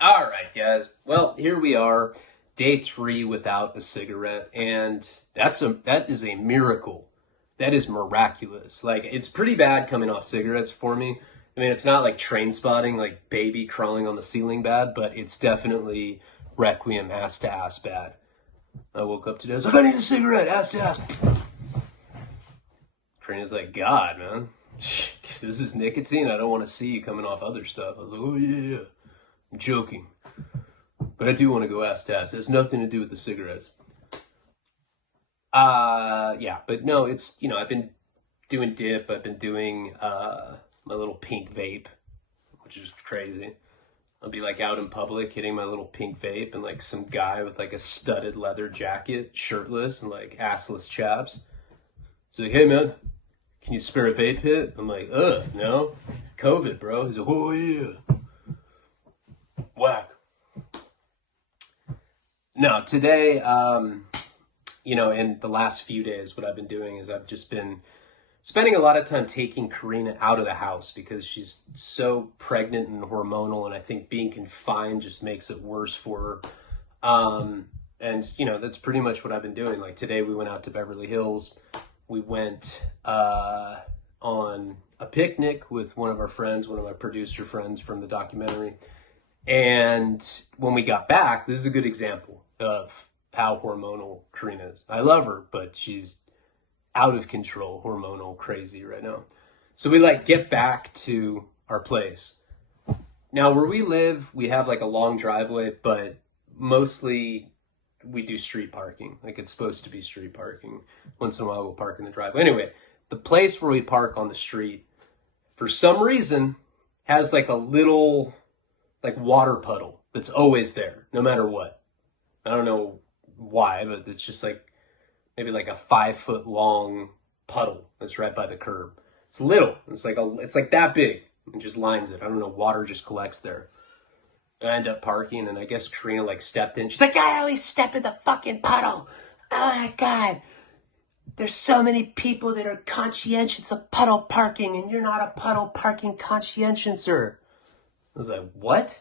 All right, guys. Well, here we are, day 3 without a cigarette, and that is a miracle. That is miraculous. Like, it's pretty bad coming off cigarettes for me. I mean, it's not like train spotting, like baby crawling on the ceiling bad, but it's definitely Requiem ass to ass bad. I woke up today, I was like, I need a cigarette, ass to ass. Karina's like, God, man, this is nicotine. I don't want to see you coming off other stuff. I was like, oh, yeah. I'm joking. But I do want to go ass to ass. It has nothing to do with the cigarettes. Yeah, but no, it's, I've been doing dip. I've been doing my little pink vape, which is crazy. I'll be like out in public hitting my little pink vape, and like some guy with like a studded leather jacket, shirtless and like assless chaps. So like, hey man, can you spare a vape hit? I'm like, no. COVID, bro. He's like, oh yeah. Whack. No, today, in the last few days, what I've been doing is I've just been spending a lot of time taking Karina out of the house because she's so pregnant and hormonal, and I think being confined just makes it worse for her. That's pretty much what I've been doing. Like today we went out to Beverly Hills. We went on a picnic with one of our friends, one of my producer friends from the documentary. And when we got back, this is a good example of how hormonal Karina is. I love her, but she's out of control, hormonal, crazy right now. So we get back to our place. Now where we live, we have like a long driveway, but mostly we do street parking. Like it's supposed to be street parking. Once in a while we'll park in the driveway. Anyway, the place where we park on the street, for some reason, has like a little water puddle that's always there, no matter what. I don't know why, but it's just maybe a 5-foot long puddle that's right by the curb. It's little. It's like that big. It just lines it. I don't know. Water just collects there. I end up parking, and I guess Karina stepped in. She's like, I always step in the fucking puddle. Oh my God. There's so many people that are conscientious of puddle parking, and you're not a puddle parking conscientiouser. I was like, what?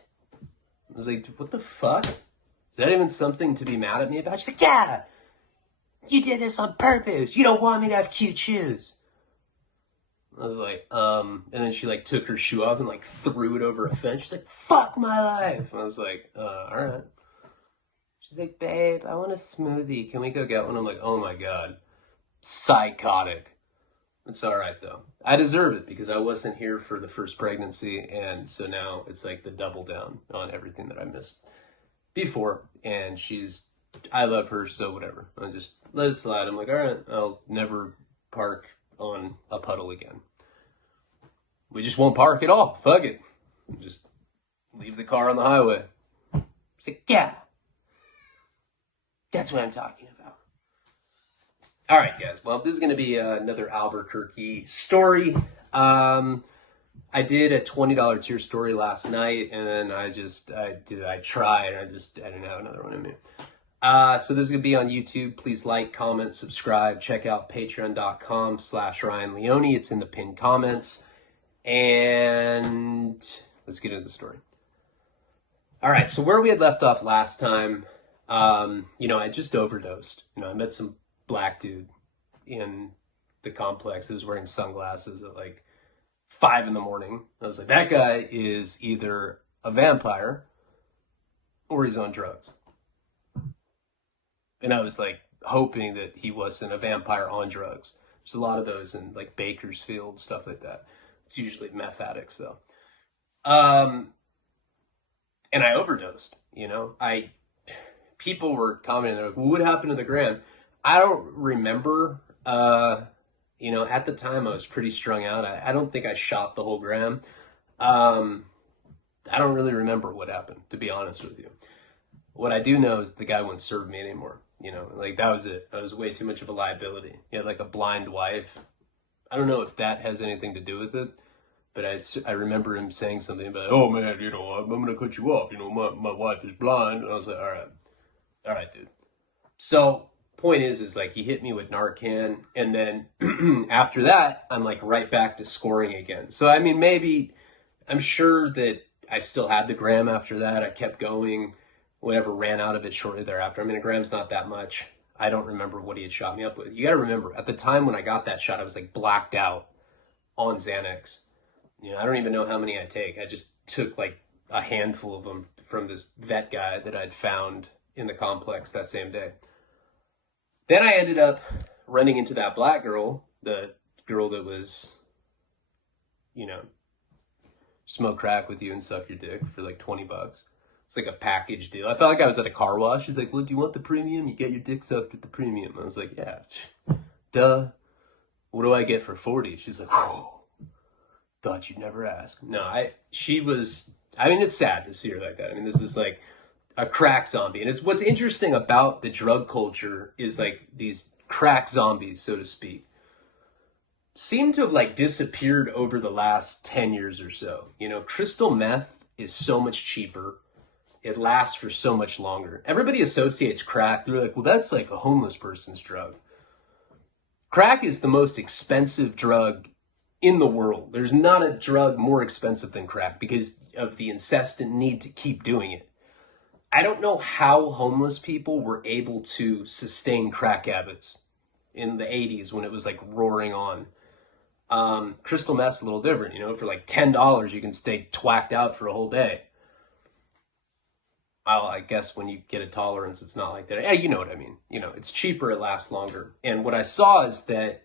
I was like, what the fuck? Is that even something to be mad at me about? She's like, yeah, you did this on purpose. You don't want me to have cute shoes. I was like, and then she took her shoe off and threw it over a fence. She's like, fuck my life. And I was like, all right. She's like, babe, I want a smoothie. Can we go get one? I'm like, oh my God. Psychotic. It's all right, though. I deserve it because I wasn't here for the first pregnancy, and so now it's the double down on everything that I missed before, and I love her, so whatever. I just let it slide. I'm like, all right, I'll never park on a puddle again. We just won't park at all. Fuck it. Just leave the car on the highway. It's like, yeah. That's what I'm talking about. All right, guys. Well, this is going to be another Albuquerque story. I did a $20 tier story last night, and then I tried, and I didn't have another one in me. So this is going to be on YouTube. Please like, comment, subscribe. Check out patreon.com/Ryan Leone. It's in the pinned comments. And let's get into the story. All right, so where we had left off last time, I just overdosed. I met some black dude in the complex that was wearing sunglasses at 5 a.m. I was like, that guy is either a vampire or he's on drugs. And I was hoping that he wasn't a vampire on drugs. There's a lot of those in Bakersfield, stuff like that. It's usually meth addicts though. And I overdosed, people were commenting, they're like, well, what happened to the gram? I don't remember. At the time I was pretty strung out. I don't think I shot the whole gram. I don't really remember what happened, to be honest with you. What I do know is the guy wouldn't serve me anymore. That was it. I was way too much of a liability. He had a blind wife. I don't know if that has anything to do with it, but I remember him saying something about, oh man, I'm going to cut you off. My wife is blind. And I was like, all right, dude. So point is he hit me with Narcan, and then after that, I'm right back to scoring again. So, I mean, maybe, I'm sure that I still had the gram after that. I kept going, whatever, ran out of it shortly thereafter. I mean, a gram's not that much. I don't remember what he had shot me up with. You got to remember, at the time when I got that shot, I was like blacked out on Xanax. You know, I don't even know how many I take. I just took like a handful of them from this vet guy that I'd found in the complex that same day. Then I ended up running into that black girl, the girl that was, you know, smoke crack with you and suck your dick for like $20. It's like a package deal. I felt like I was at a car wash. She's like, well, do you want the premium? You get your dick sucked with the premium. I was like, yeah, duh. What do I get for 40? She's like, oh, thought you'd never ask. No, she was, I mean, it's sad to see her like that. I mean, this is like a crack zombie. And it's what's interesting about the drug culture is like these crack zombies, so to speak, seem to have like disappeared over the last 10 years or so. You know, crystal meth is so much cheaper. It lasts for so much longer. Everybody associates crack. They're like, well, that's like a homeless person's drug. Crack is the most expensive drug in the world. There's not a drug more expensive than crack because of the incessant need to keep doing it. I don't know how homeless people were able to sustain crack habits in the 80s when it was like roaring on. Crystal meth's a little different, you know, for like $10, you can stay twacked out for a whole day. I guess when you get a tolerance, it's not like that. Yeah, you know what I mean. You know, it's cheaper, it lasts longer. And what I saw is that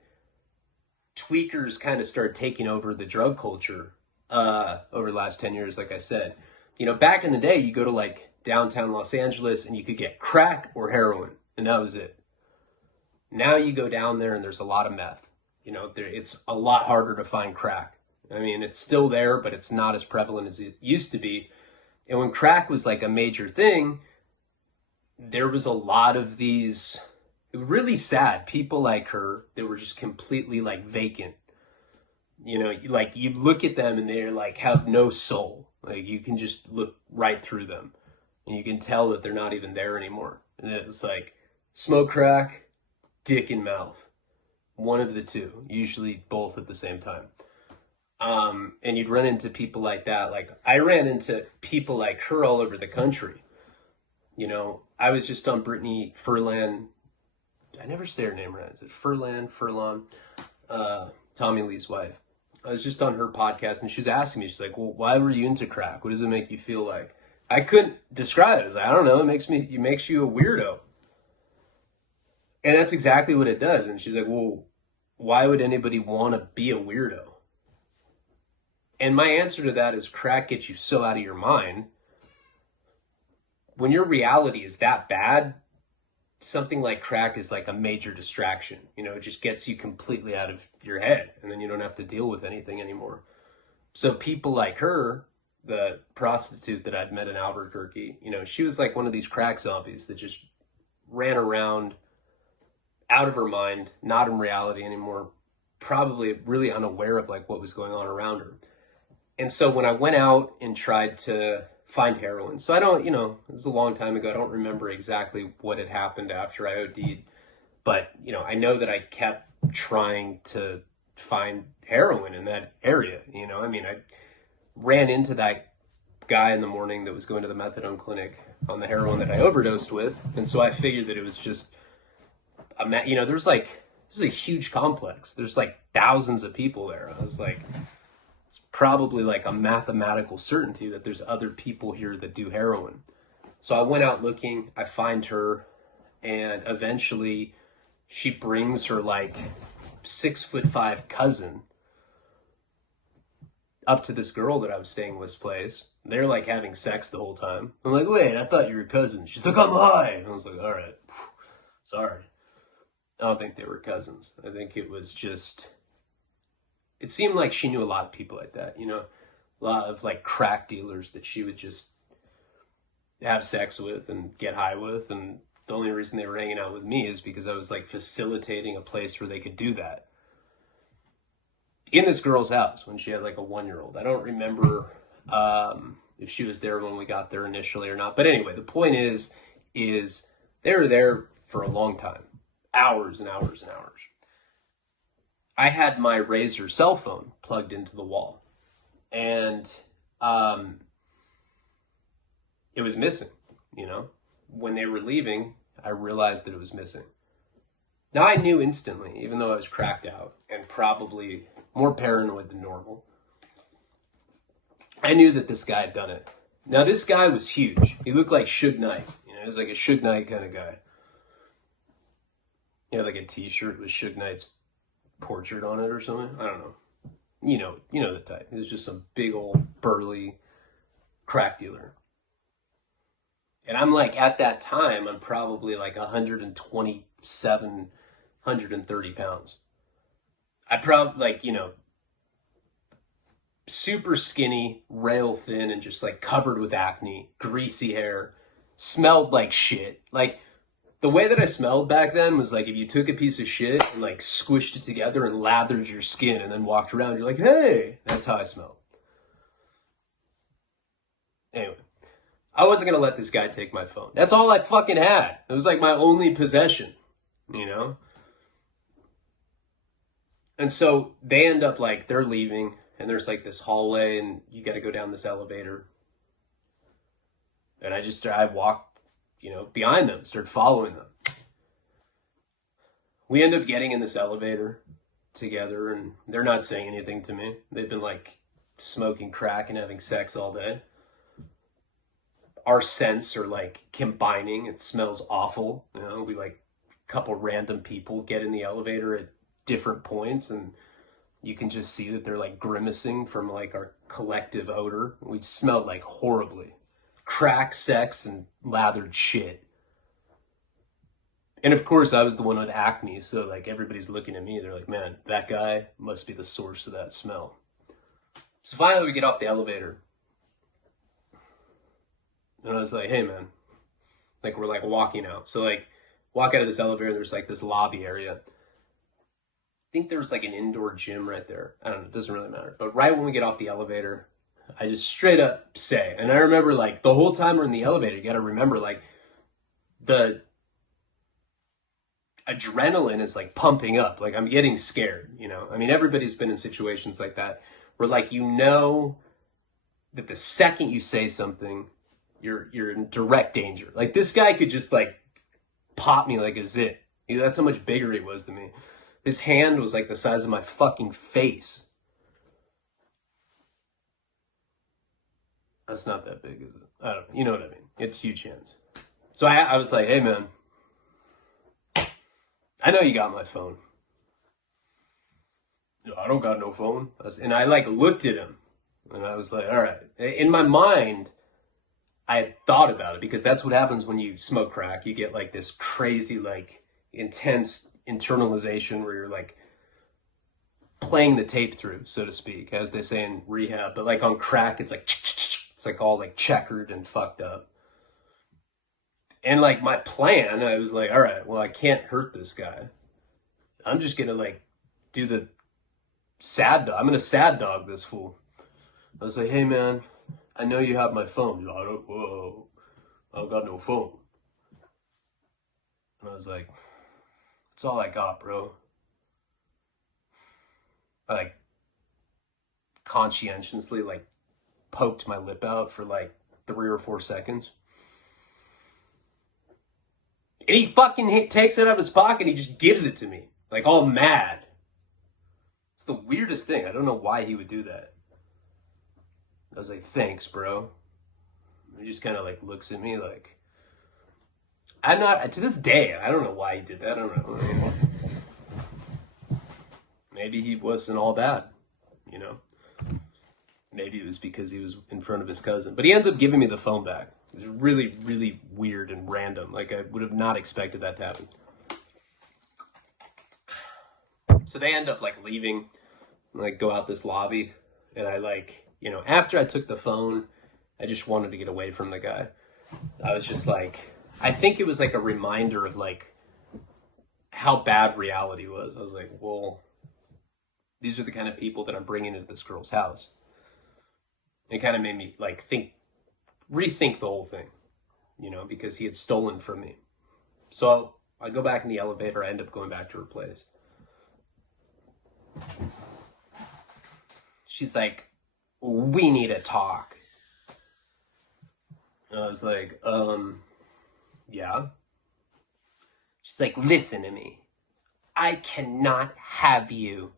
tweakers kind of started taking over the drug culture over the last 10 years, like I said. You know, back in the day, you go to like downtown Los Angeles and you could get crack or heroin, and that was it. Now you go down there and there's a lot of meth. You know, it's a lot harder to find crack. I mean, it's still there, but it's not as prevalent as it used to be. And when crack was like a major thing, there was a lot of these really sad people like her that were just completely like vacant. You know, like you look at them and they're like have no soul. Like you can just look right through them and you can tell that they're not even there anymore. And it's like smoke crack, dick in mouth. One of the two, usually both at the same time. And you'd run into people like that. Like I ran into people like her all over the country. You know, I was just on Brittany Furlan. I never say her name right. Is it Furlan? Tommy Lee's wife. I was just on her podcast and she was asking me, she's like, well, why were you into crack? What does it make you feel like? I couldn't describe it. I was like, I don't know. It makes you a weirdo. And that's exactly what it does. And she's like, well, why would anybody want to be a weirdo? And my answer to that is crack gets you so out of your mind. When your reality is that bad, something like crack is like a major distraction. You know, it just gets you completely out of your head and then you don't have to deal with anything anymore. So people like her, the prostitute that I'd met in Albuquerque, you know, she was like one of these crack zombies that just ran around out of her mind, not in reality anymore, probably really unaware of like what was going on around her. And so when I went out and tried to find heroin, so I don't, you know, it was a long time ago. I don't remember exactly what had happened after I OD'd, but, you know, I know that I kept trying to find heroin in that area. You know, I mean, I ran into that guy in the morning that was going to the methadone clinic on the heroin that I overdosed with. And so I figured that it was just, you know, there's like, this is a huge complex. There's like thousands of people there. I was like, it's probably like a mathematical certainty that there's other people here that do heroin. So I went out looking, I find her, and eventually she brings her like 6'5" cousin up to this girl that I was staying with's place. They're like having sex the whole time. I'm like, wait, I thought you were cousins. She's like, I'm high. And I was like, all right, sorry. I don't think they were cousins. I think it was just, it seemed like she knew a lot of people like that, you know, a lot of like crack dealers that she would just have sex with and get high with. And the only reason they were hanging out with me is because I was like facilitating a place where they could do that. In this girl's house when she had like a 1-year-old. I don't remember if she was there when we got there initially or not. But anyway, the point is they were there for a long time. Hours and hours and hours. I had my Razr cell phone plugged into the wall. And it was missing, you know? When they were leaving, I realized that it was missing. Now I knew instantly, even though I was cracked out and probably more paranoid than normal. I knew that this guy had done it. Now this guy was huge. He looked like Suge Knight. You know, he was like a Suge Knight kind of guy. He had like a t-shirt with Suge Knight's portrait on it or something. I don't know. You know the type. He was just some big old burly crack dealer. And I'm like, at that time, I'm probably like 127, 130 pounds. I probably, like, you know, super skinny, rail thin, and just like covered with acne, greasy hair, smelled like shit. Like, the way that I smelled back then was like if you took a piece of shit and like squished it together and lathered your skin and then walked around, you're like, hey, that's how I smelled. Anyway, I wasn't going to let this guy take my phone. That's all I fucking had. It was like my only possession, you know? And so they end up like, they're leaving and there's like this hallway and you got to go down this elevator. And I walked, you know, behind them, started following them. We end up getting in this elevator together and they're not saying anything to me. They've been like smoking crack and having sex all day. Our scents are like combining. It smells awful. You know, we like a couple random people get in the elevator at different points and you can just see that they're like grimacing from like our collective odor. We smelled like horribly. Crack, sex, and lathered shit. And of course, I was the one with acne, so like everybody's looking at me. They're like, man, that guy must be the source of that smell. So finally, we get off the elevator. And I was like, hey, man. Like, we're like walking out. So like, walk out of this elevator, there's like this lobby area. I think there was like an indoor gym right there. I don't know, it doesn't really matter. But right when we get off the elevator, I just straight up say, and I remember like the whole time we're in the elevator, you got to remember like the adrenaline is like pumping up. Like I'm getting scared, you know? I mean, everybody's been in situations like that where like, you know that the second you say something, you're in direct danger. Like this guy could just like pop me like a zit. You know, that's how much bigger he was than me. His hand was like the size of my fucking face. That's not that big, is it? I don't know. You know what I mean. It's huge hands. So I was like, hey, man, I know you got my phone. No, I don't got no phone. And I like looked at him and I was like, all right. In my mind, I had thought about it because that's what happens when you smoke crack. You get like this crazy, like intense internalization where you're like playing the tape through, so to speak, as they say in rehab. But like on crack, it's like, it's like all like checkered and fucked up. And like my plan, I was like, all right, well, I can't hurt this guy. I'm just going to like do the sad dog. I'm going to sad dog this fool. I was like, hey man, I know you have my phone. I don't got no phone. And I was like, that's all I got, bro. I like conscientiously like poked my lip out for like 3 or 4 seconds. And he fucking takes it out of his pocket and he just gives it to me. Like all mad. It's the weirdest thing. I don't know why he would do that. I was like, thanks, bro. He just kind of like looks at me like, I'm not, to this day, I don't know why he did that. I don't know. Maybe he wasn't all bad, you know? Maybe it was because he was in front of his cousin. But he ends up giving me the phone back. It was really, really weird and random. Like, I would have not expected that to happen. So they end up, like, leaving, like, go out this lobby. And I, like, you know, after I took the phone, I just wanted to get away from the guy. I was just, like, I think it was, like, a reminder of, like, how bad reality was. I was like, well, these are the kind of people that I'm bringing into this girl's house. It kind of made me, like, rethink the whole thing, you know, because he had stolen from me. So I go back in the elevator. I end up going back to her place. She's like, we need to talk. And I was like, yeah. She's like, listen to me. I cannot have you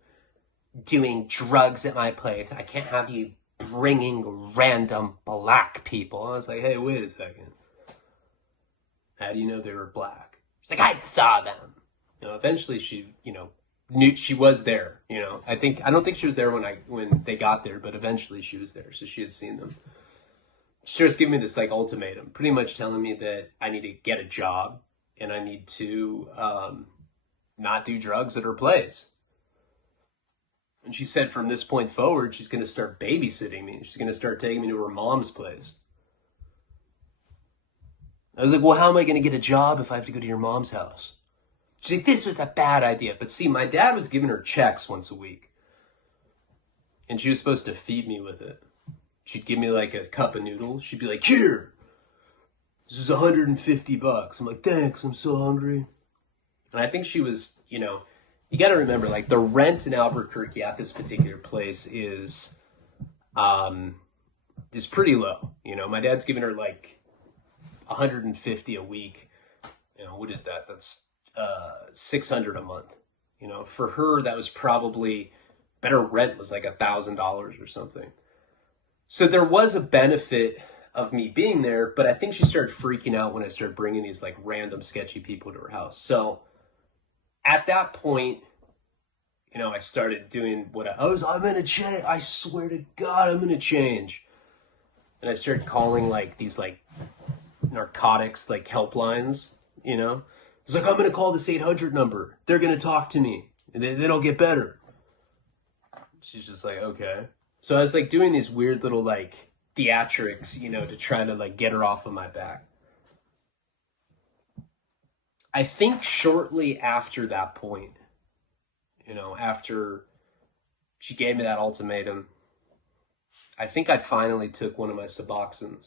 doing drugs at my place. I can't have you bringing random black people. I was like, hey, wait a second. How do you know they were black? She's like, I saw them. Eventually she, knew she was there. I don't think she was there when they got there, but eventually she was there. So she had seen them. She starts giving me this like ultimatum, pretty much telling me that I need to get a job and I need to not do drugs at her place. And she said from this point forward, she's going to start babysitting me. She's going to start taking me to her mom's place. I was like, well, how am I going to get a job if I have to go to your mom's house? She's like, this was a bad idea. But see, my dad was giving her checks once a week. And she was supposed to feed me with it. She'd give me like a cup of noodles. She'd be like, here, this is $150. I'm like, thanks, I'm so hungry. And I think she was, you got to remember, like the rent in Albuquerque at this particular place is pretty low. My dad's giving her like $150 a week. What is that? That's $600 a month. For her, that was probably better. Rent was like $1,000 or something. So there was a benefit of me being there, but I think she started freaking out when I started bringing these like random sketchy people to her house. So at that point, I started doing what I'm going to change. I swear to God, I'm going to change. And I started calling like these like narcotics, like helplines, It's like, I'm going to call this 800 number. They're going to talk to me. It'll get better. She's just like, okay. So I was like doing these weird little like theatrics, to try to like get her off of my back. I think shortly after that point, after she gave me that ultimatum, I think I finally took one of my Suboxones.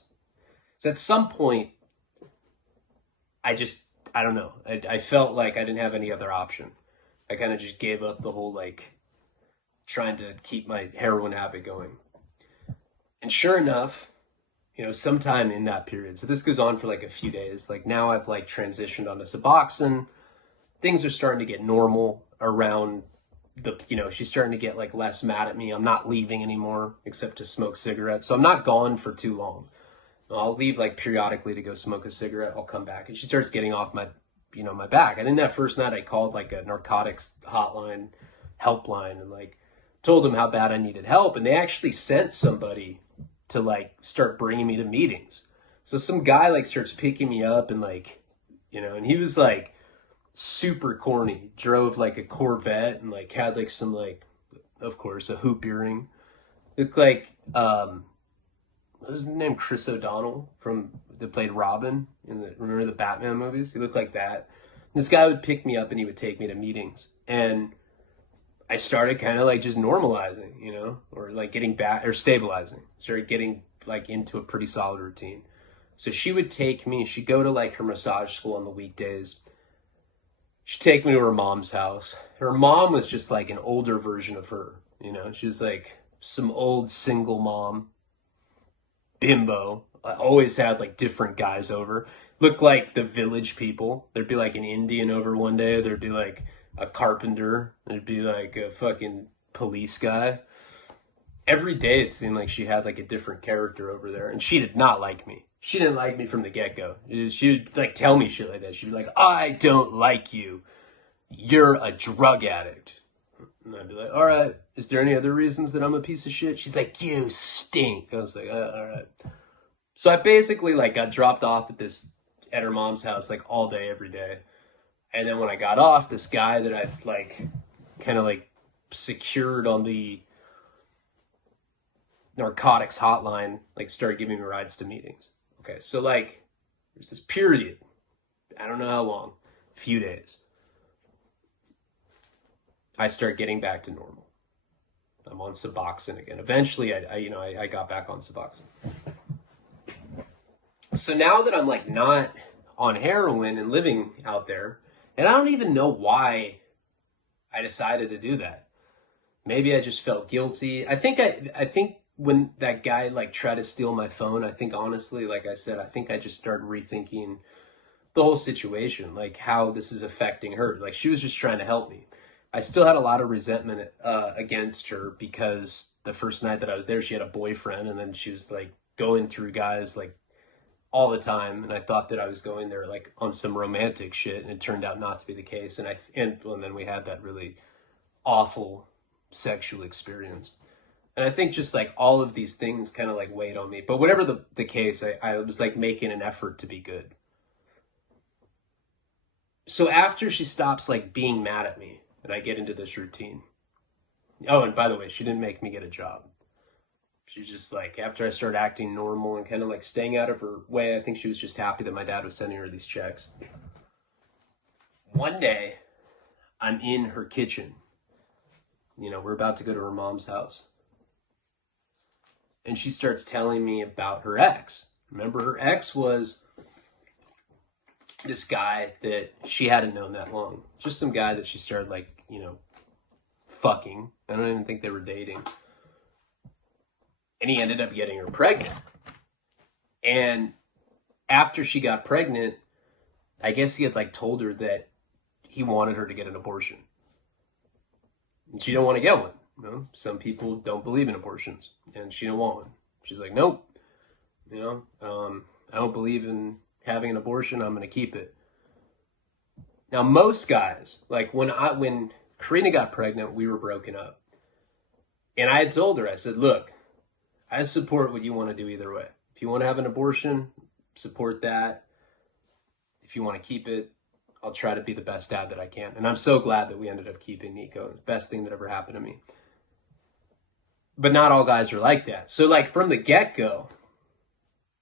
So at some point, I don't know. I felt like I didn't have any other option. I kind of just gave up the whole like trying to keep my heroin habit going. And sure enough, sometime in that period, so this goes on for like a few days, like now I've like transitioned onto Suboxone. Things are starting to get normal around she's starting to get like less mad at me. I'm not leaving anymore except to smoke cigarettes. So I'm not gone for too long. I'll leave like periodically to go smoke a cigarette. I'll come back and she starts getting off my, my back. I think that first night I called like a narcotics hotline, helpline, and like told them how bad I needed help. And they actually sent somebody to like start bringing me to meetings. So some guy like starts picking me up and like, and he was like super corny, drove like a Corvette and like had like some like, of course, a hoop earring. Looked like, what was his name? Chris O'Donnell that played Robin remember the Batman movies? He looked like that. This guy would pick me up and he would take me to meetings. And I started kind of like just normalizing, or like getting back or stabilizing. Started getting like into a pretty solid routine. So she would take me, she'd go to like her massage school on the weekdays. She'd take me to her mom's house. Her mom was just like an older version of her, She was like some old single mom, bimbo. I always had like different guys over. Looked like the village people. There'd be like an Indian over one day. There'd be like a carpenter. There'd be like a fucking police guy. Every day it seemed like she had like a different character over there. And she did not like me. She didn't like me from the get-go. She would like tell me shit like that. She'd be like, I don't like you. You're a drug addict. And I'd be like, all right, is there any other reasons that I'm a piece of shit? She's like, you stink. I was like, all right. So I basically like got dropped off at her mom's house like all day, every day. And then when I got off, this guy that I'd like kind of like secured on the narcotics hotline like started giving me rides to meetings. Okay, so like there's this period, I don't know how long, a few days. I start getting back to normal. I'm on Suboxone again. Eventually, I got back on Suboxone. So now that I'm like not on heroin and living out there, and I don't even know why I decided to do that. Maybe I just felt guilty. I think when that guy like tried to steal my phone, I think honestly, like I said, I think I just started rethinking the whole situation, like how this is affecting her. Like she was just trying to help me. I still had a lot of resentment against her because the first night that I was there, she had a boyfriend, and then she was like going through guys like all the time, and I thought that I was going there like on some romantic shit, and it turned out not to be the case. And then we had that really awful sexual experience. And I think just like all of these things kind of like weighed on me. But whatever the case, I was like making an effort to be good. So after she stops like being mad at me and I get into this routine. Oh, and by the way, she didn't make me get a job. She's just like, after I started acting normal and kind of like staying out of her way, I think she was just happy that my dad was sending her these checks. One day, I'm in her kitchen. You know, we're about to go to her mom's house. And she starts telling me about her ex. Remember, her ex was this guy that she hadn't known that long. Just some guy that she started like, you know, fucking. I don't even think they were dating. And he ended up getting her pregnant. And after she got pregnant, I guess he had like told her that he wanted her to get an abortion. And she didn't want to get one. You know, some people don't believe in abortions, and she didn't want one. She's like, nope. You know, I don't believe in having an abortion. I'm going to keep it. Now, most guys, like when Karina got pregnant, we were broken up. And I had told her, I said, look, I support what you want to do either way. If you want to have an abortion, support that. If you want to keep it, I'll try to be the best dad that I can. And I'm so glad that we ended up keeping Nico. It's the best thing that ever happened to me. But not all guys are like that. So like from the get-go,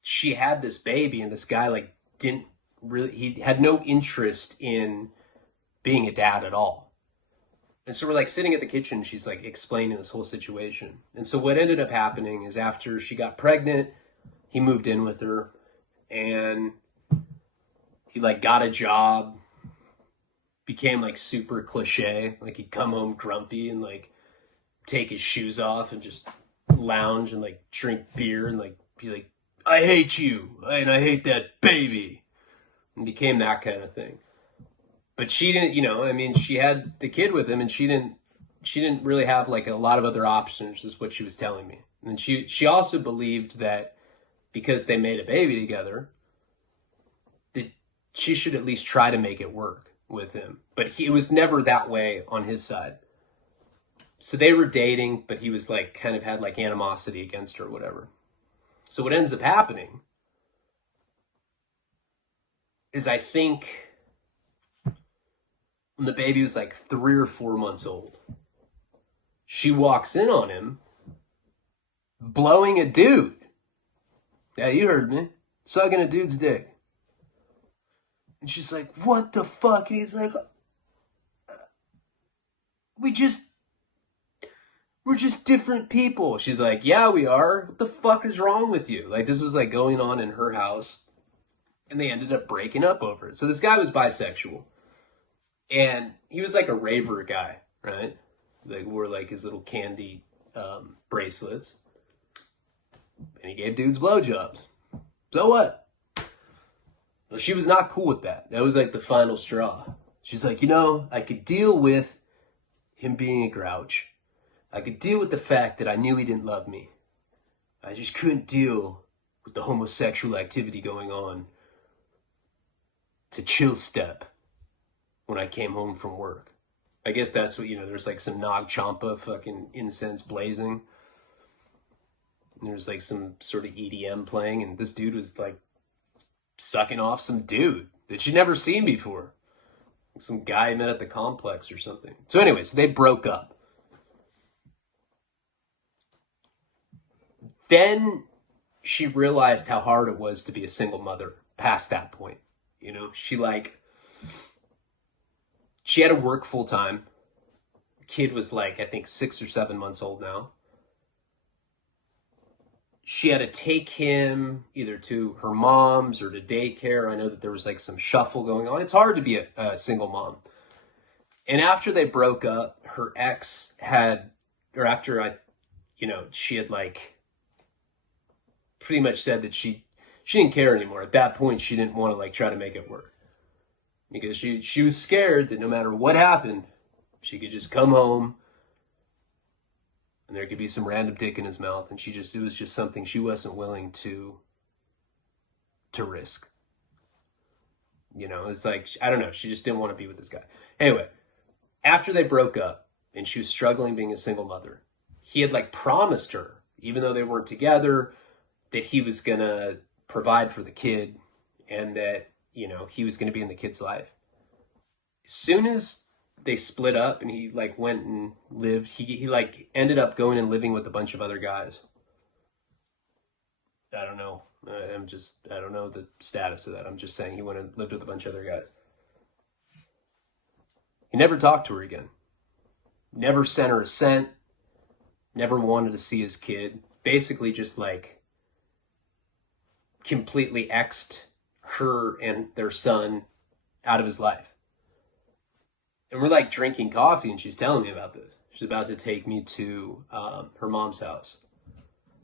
she had this baby, and this guy like he had no interest in being a dad at all. And so we're like sitting at the kitchen, she's like explaining this whole situation. And so what ended up happening is after she got pregnant, he moved in with her, and he like got a job, became like super cliche. Like he'd come home grumpy and like take his shoes off and just lounge and like drink beer and like be like, I hate you and I hate that baby, and became that kind of thing. But she didn't, you know, I mean, she had the kid with him, and she didn't really have like a lot of other options, is what she was telling me. And she also believed that because they made a baby together, that she should at least try to make it work with him. But it was never that way on his side. So they were dating, but he was like kind of had like animosity against her or whatever. So what ends up happening is, I think when the baby was like 3 or 4 months old, she walks in on him blowing a dude. Yeah, you heard me. Sucking a dude's dick. And she's like, what the fuck? And he's like, we're just different people. She's like, yeah, we are. What the fuck is wrong with you? Like, this was like going on in her house, and they ended up breaking up over it. So this guy was bisexual, and he was like a raver guy, right? Like wore like his little candy bracelets, and he gave dudes blowjobs. So what? Well, she was not cool with that. That was like the final straw. She's like, you know, I could deal with him being a grouch. I could deal with the fact that I knew he didn't love me. I just couldn't deal with the homosexual activity going on to chill step when I came home from work. I guess that's what, you know, there's like some Nag Champa fucking incense blazing. And there's like some sort of EDM playing, and this dude was like sucking off some dude that she'd never seen before. Some guy met at the complex or something. So anyways, they broke up. Then she realized how hard it was to be a single mother past that point. You know, she had to work full time. Kid was like, I think 6 or 7 months old now. She had to take him either to her mom's or to daycare. I know that there was like some shuffle going on. It's hard to be a single mom. And after they broke up, her ex had, or after she had like pretty much said that she didn't care anymore. At that point, she didn't want to like try to make it work because she was scared that no matter what happened, she could just come home and there could be some random dick in his mouth, and it was just something she wasn't willing to risk. You know, it's like, I don't know, she just didn't want to be with this guy. Anyway, after they broke up and she was struggling being a single mother, he had like promised her, even though they weren't together, that he was gonna provide for the kid and that, you know, he was gonna be in the kid's life. As soon as they split up and he like went and lived, he like ended up going and living with a bunch of other guys. I don't know. I don't know the status of that. I'm just saying he went and lived with a bunch of other guys. He never talked to her again. Never sent her a cent. Never wanted to see his kid. Basically just like completely X'd her and their son out of his life. And we're like drinking coffee and she's telling me about this. She's about to take me to her mom's house.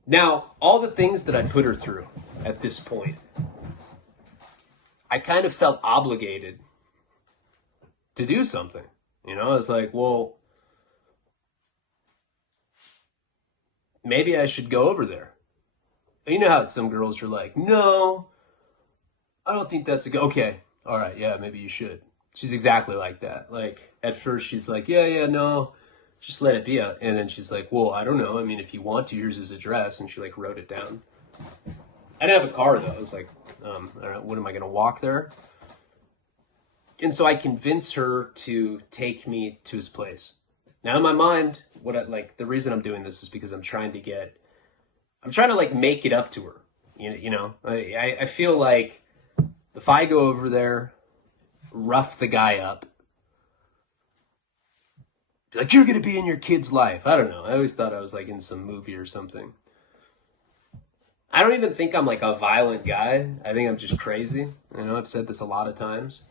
Now, all the things that I put her through at this point, I kind of felt obligated to do something. You know, I was like, well, maybe I should go over there. You know how some girls are like, no, I don't think that's a good, okay, all right, yeah, maybe you should. She's exactly like that. Like, at first she's like, yeah, no, just let it be. And then she's like, well, I don't know. I mean, if you want to, here's his address. And she like wrote it down. I didn't have a car though. I was like, I don't know, what am I going to walk there? And so I convinced her to take me to his place. Now in my mind, the reason I'm doing this is because I'm trying to like make it up to her. You know, I feel like if I go over there, rough the guy up, like, you're going to be in your kid's life. I don't know. I always thought I was like in some movie or something. I don't even think I'm like a violent guy. I think I'm just crazy. You know, I've said this a lot of times.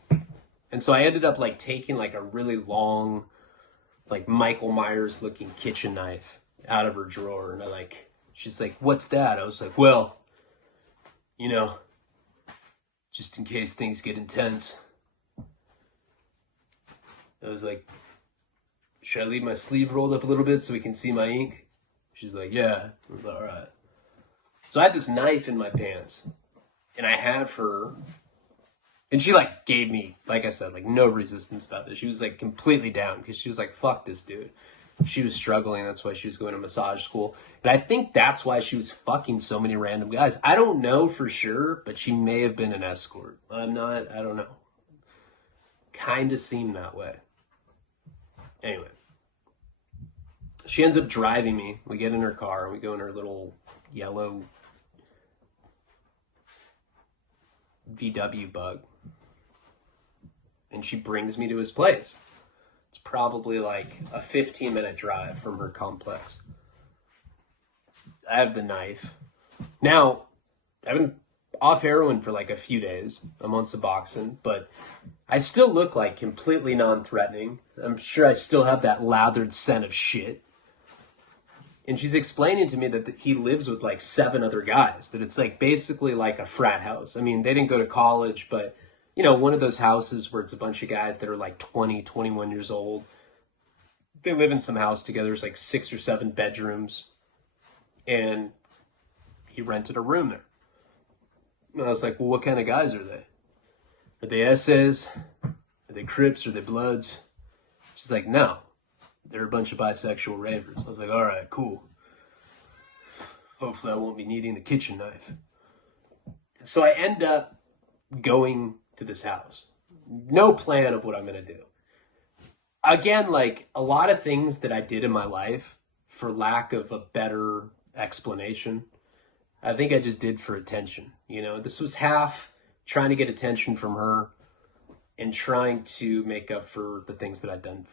And so I ended up like taking like a really long, like Michael Myers looking kitchen knife out of her drawer. And she's like, what's that? I was like, well, you know, just in case things get intense. I was like, should I leave my sleeve rolled up a little bit so we can see my ink? She's like, yeah. I was like, all right. So I had this knife in my pants, and I have her, and she like gave me, like I said, like no resistance about this. She was like completely down because she was like, fuck this dude. She was struggling. That's why she was going to massage school. And I think that's why she was fucking so many random guys. I don't know for sure, but she may have been an escort. I don't know. Kind of seemed that way. Anyway, she ends up driving me. We get in her car and we go in her little yellow VW Bug. And she brings me to his place. It's probably like a 15-minute drive from her complex. I have the knife. Now, I've been off heroin for like a few days. I'm on Suboxone, but I still look like completely non-threatening. I'm sure I still have that lathered scent of shit. And she's explaining to me that he lives with like 7 other guys, that it's like basically like a frat house. I mean, they didn't go to college, but you know, one of those houses where it's a bunch of guys that are like 20, 21 years old. They live in some house together. There's like 6 or 7 bedrooms. And he rented a room there. And I was like, well, what kind of guys are they? Are they SAs? Are they Crips? Are they Bloods? She's like, no. They're a bunch of bisexual ravers. I was like, all right, cool. Hopefully I won't be needing the kitchen knife. So I end up going to this house. No plan of what I'm going to do. Again, like a lot of things that I did in my life, for lack of a better explanation, I think I just did for attention. You know, this was half trying to get attention from her and trying to make up for the things that I'd done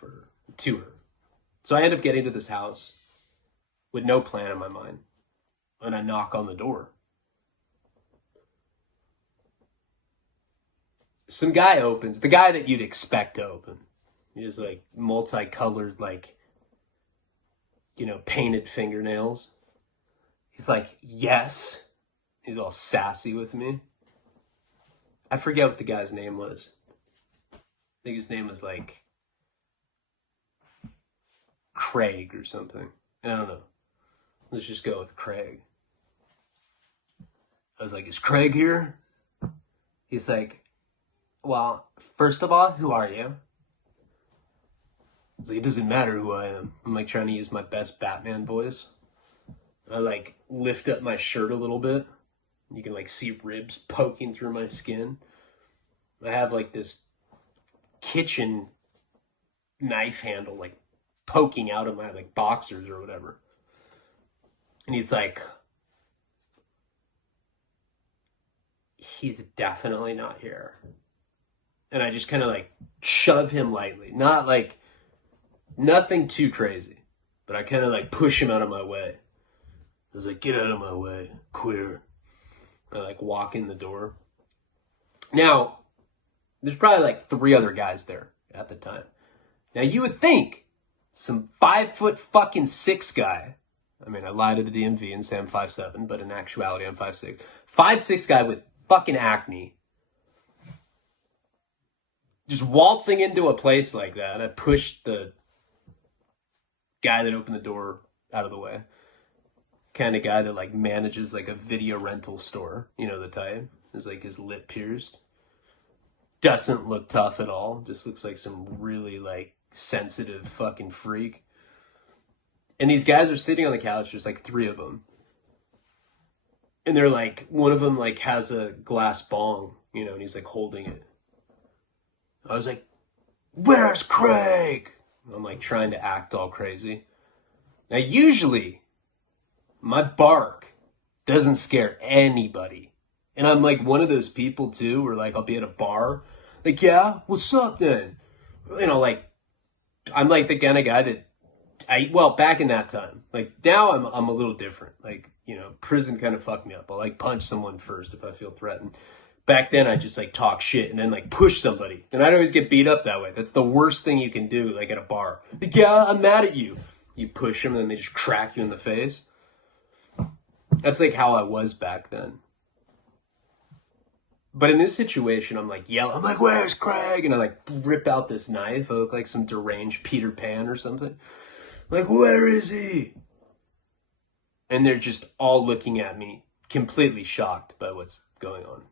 to her. So I end up getting to this house with no plan in my mind. And I knock on the door. Some guy opens, the guy that you'd expect to open. He's like multicolored, like, you know, painted fingernails. He's like, yes. He's all sassy with me. I forget what the guy's name was. I think his name was like Craig or something. I don't know. Let's just go with Craig. I was like, is Craig here? He's like, well, first of all, who are you? I was like, it doesn't matter who I am. I'm like trying to use my best Batman voice. I like lift up my shirt a little bit. You can like see ribs poking through my skin. I have like this kitchen knife handle like poking out of my like boxers or whatever. And he's like, he's definitely not here. And I just kind of like shove him lightly. Not like, nothing too crazy. But I kind of like push him out of my way. I was like, get out of my way, queer. I like walk in the door. Now, there's probably like 3 other guys there at the time. Now you would think some 5'6" guy. I mean, I lied to the DMV and say I'm 5'7", but in actuality I'm 5'6". 5'6" guy with fucking acne. Just waltzing into a place like that. I pushed the guy that opened the door out of the way. Kind of guy that like manages like a video rental store. You know the type. Is like his lip pierced. Doesn't look tough at all. Just looks like some really like sensitive fucking freak. And these guys are sitting on the couch. There's like 3 of them. And they're like, one of them like has a glass bong, you know, and he's like holding it. I was like, where's Craig? I'm like trying to act all crazy. Now usually my bark doesn't scare anybody. And I'm like one of those people too, where like I'll be at a bar. Like, yeah, what's up then? You know, like, I'm like the kind of guy that well, back in that time, like now I'm a little different. Like, you know, prison kind of fucked me up. I'll like punch someone first if I feel threatened. Back then I just like talk shit and then like push somebody. And I'd always get beat up that way. That's the worst thing you can do, like at a bar. Like, yeah, I'm mad at you. You push them and then they just crack you in the face. That's like how I was back then. But in this situation, I'm like yelling. I'm like, where's Craig? And I like rip out this knife. I look like some deranged Peter Pan or something. Like, where is he? And they're just all looking at me, completely shocked by what's going on.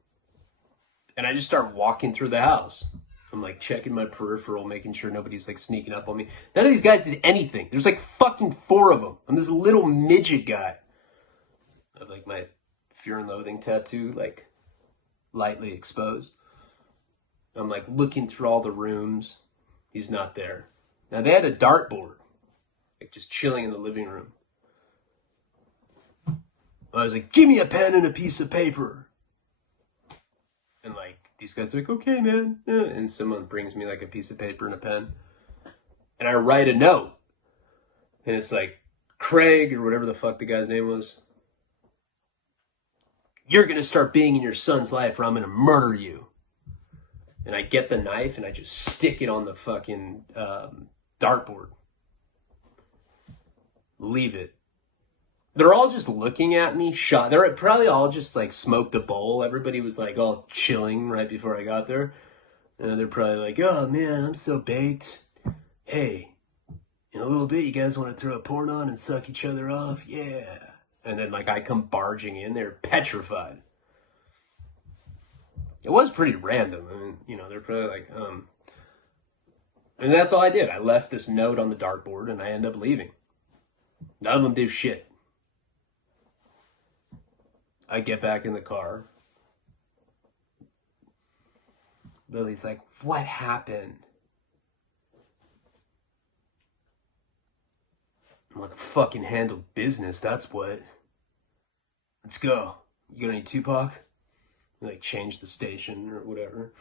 And I just start walking through the house. I'm like checking my peripheral, making sure nobody's like sneaking up on me. None of these guys did anything. There's like fucking 4 of them. I'm this little midget guy. I have like my Fear and Loathing tattoo, like lightly exposed. I'm like looking through all the rooms. He's not there. Now they had a dartboard, like just chilling in the living room. I was like, give me a pen and a piece of paper. And like, these guys are like, okay, man. Yeah. And someone brings me like a piece of paper and a pen. And I write a note. And it's like, Craig, or whatever the fuck the guy's name was. You're going to start being in your son's life or I'm going to murder you. And I get the knife and I just stick it on the fucking dartboard. Leave it. They're all just looking at me, shot. They're probably all just like smoked a bowl. Everybody was like all chilling right before I got there. And they're probably like, oh man, I'm so baked. Hey, in a little bit, you guys want to throw a porn on and suck each other off? Yeah. And then like I come barging in, they're petrified. It was pretty random. I mean, you know, they're probably like, And that's all I did. I left this note on the dartboard and I end up leaving. None of them do shit. I get back in the car. Lily's like, what happened? I'm like, fucking handled business, that's what. Let's go. You got any Tupac? We like changed the station or whatever.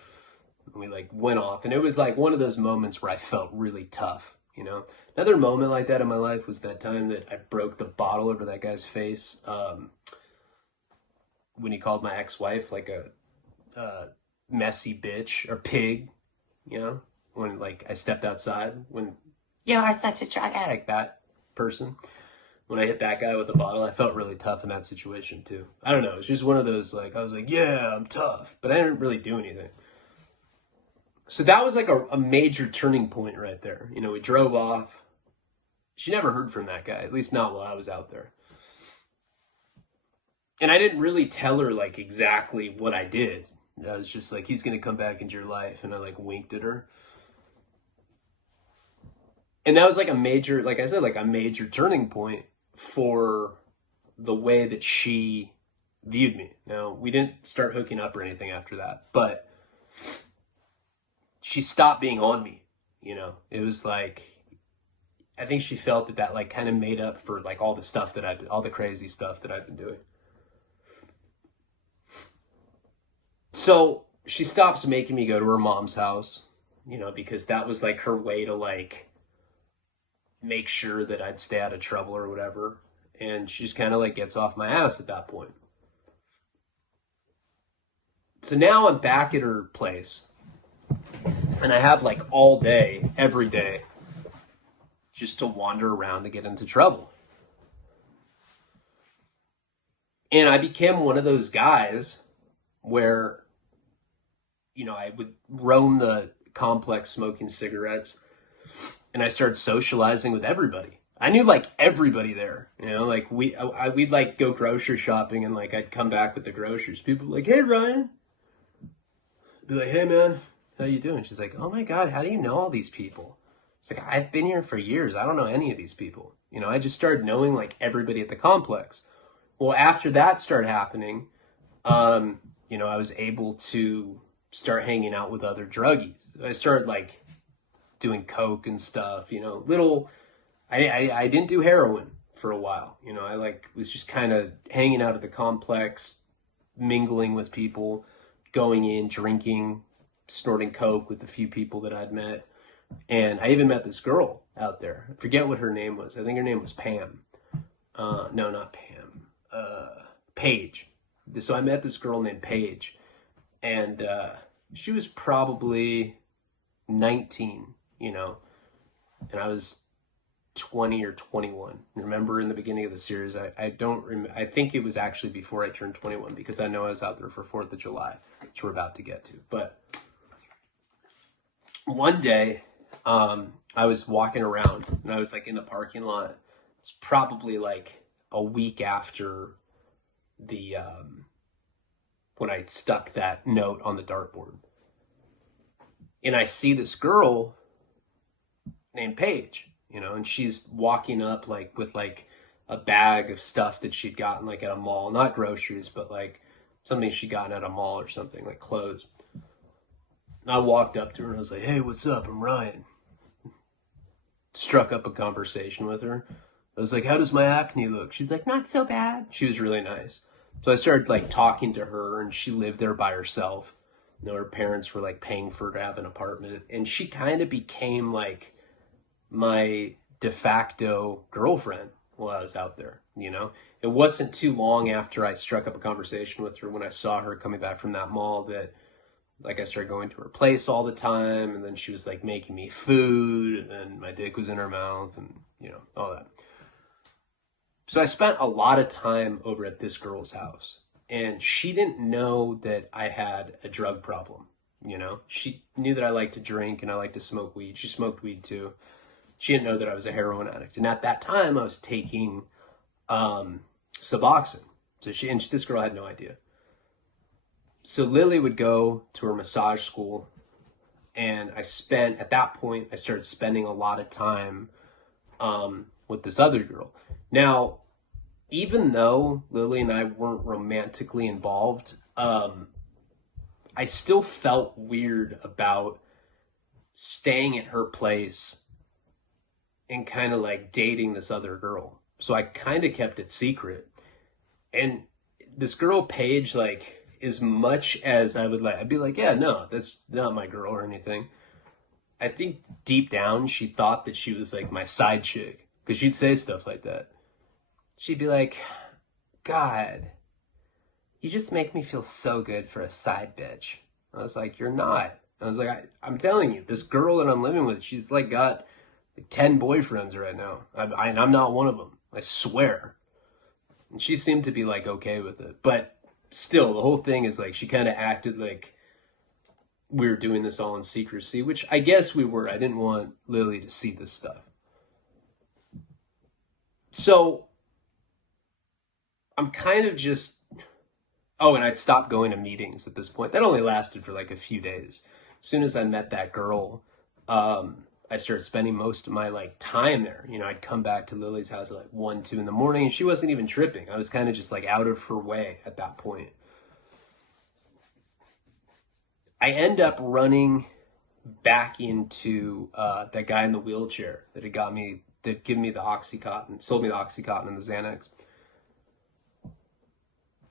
And we like went off. And it was like one of those moments where I felt really tough, you know? Another moment like that in my life was that time that I broke the bottle over that guy's face. When he called my ex-wife like a messy bitch or pig, you know, when like I stepped outside when, you're such a drug addict, that person. when I hit that guy with a bottle, I felt really tough in that situation too. I don't know. It's just one of those, like, I was like, yeah, I'm tough, but I didn't really do anything. So that was like a major turning point right there. You know, we drove off. She never heard from that guy, at least not while I was out there. And I didn't really tell her like exactly what I did. I was just like, he's going to come back into your life. And I like winked at her. And that was like a major, like I said, like a major turning point for the way that she viewed me. Now, we didn't start hooking up or anything after that, but she stopped being on me. You know, it was like, I think she felt that like kind of made up for like all the stuff that all the crazy stuff that I've been doing. So she stops making me go to her mom's house, you know, because that was like her way to like make sure that I'd stay out of trouble or whatever. And she just kind of like gets off my ass at that point. So now I'm back at her place and I have like all day, every day, just to wander around to get into trouble. And I became one of those guys where, you know, I would roam the complex smoking cigarettes and I started socializing with everybody. I knew like everybody there, you know, like we'd like go grocery shopping and like I'd come back with the groceries. People were like, hey, Ryan. I'd be like, hey, man, how you doing? She's like, oh my God, how do you know all these people? It's like, I've been here for years. I don't know any of these people. You know, I just started knowing like everybody at the complex. Well, after that started happening, you know, I was able to start hanging out with other druggies. I started like doing coke and stuff, you know, I didn't do heroin for a while. You know, I like was just kind of hanging out at the complex, mingling with people, going in, drinking, snorting coke with a few people that I'd met. And I even met this girl out there. I forget what her name was. I think her name was Pam. No, not Pam. Paige. So I met this girl named Paige. And she was probably 19, you know. And I was 20 or 21. Remember in the beginning of the series, I don't remember. I think it was actually before I turned 21 because I know I was out there for 4th of July, which we're about to get to. But one day, I was walking around and I was like in the parking lot. It's probably like a week after the when I stuck that note on the dartboard. And I see this girl named Paige, you know, and she's walking up like with like a bag of stuff that she'd gotten like at a mall, not groceries, but like something she'd gotten at a mall or something, like clothes. And I walked up to her and I was like, hey, what's up? I'm Ryan. Struck up a conversation with her. I was like, how does my acne look? She's like, not so bad. She was really nice. So I started like talking to her and she lived there by herself. You know, her parents were like paying for her to have an apartment. And she kind of became like my de facto girlfriend while I was out there, you know. It wasn't too long after I struck up a conversation with her when I saw her coming back from that mall that like I started going to her place all the time, and then she was like making me food, and then my dick was in her mouth, and you know, all that. So I spent a lot of time over at this girl's house, and she didn't know that I had a drug problem. You know, she knew that I liked to drink and I liked to smoke weed. She smoked weed too. She didn't know that I was a heroin addict, and at that time I was taking Suboxone. So this girl had no idea. So Lily would go to her massage school, and at that point, I started spending a lot of time with this other girl. Now, even though Lily and I weren't romantically involved, I still felt weird about staying at her place and kind of like dating this other girl. So I kind of kept it secret. And this girl, Paige, like, as much as I would like, I'd be like, yeah, no, that's not my girl or anything. I think deep down she thought that she was like my side chick, because she'd say stuff like that. She'd be like, God, you just make me feel so good for a side bitch. I was like, you're not. I was like, I'm telling you, this girl that I'm living with, she's like got like 10 boyfriends right now. I'm not one of them. I swear. And she seemed to be like okay with it. But still, the whole thing is like she kind of acted like we were doing this all in secrecy, which I guess we were. I didn't want Lily to see this stuff. So I'm kind of just, oh, and I'd stopped going to meetings at this point. That only lasted for like a few days. As soon as I met that girl, I started spending most of my like time there. You know, I'd come back to Lily's house at like 1, 2 in the morning, and she wasn't even tripping. I was kind of just like out of her way at that point. I end up running back into that guy in the wheelchair that had got me, that given me the Oxycontin, sold me the Oxycontin and the Xanax.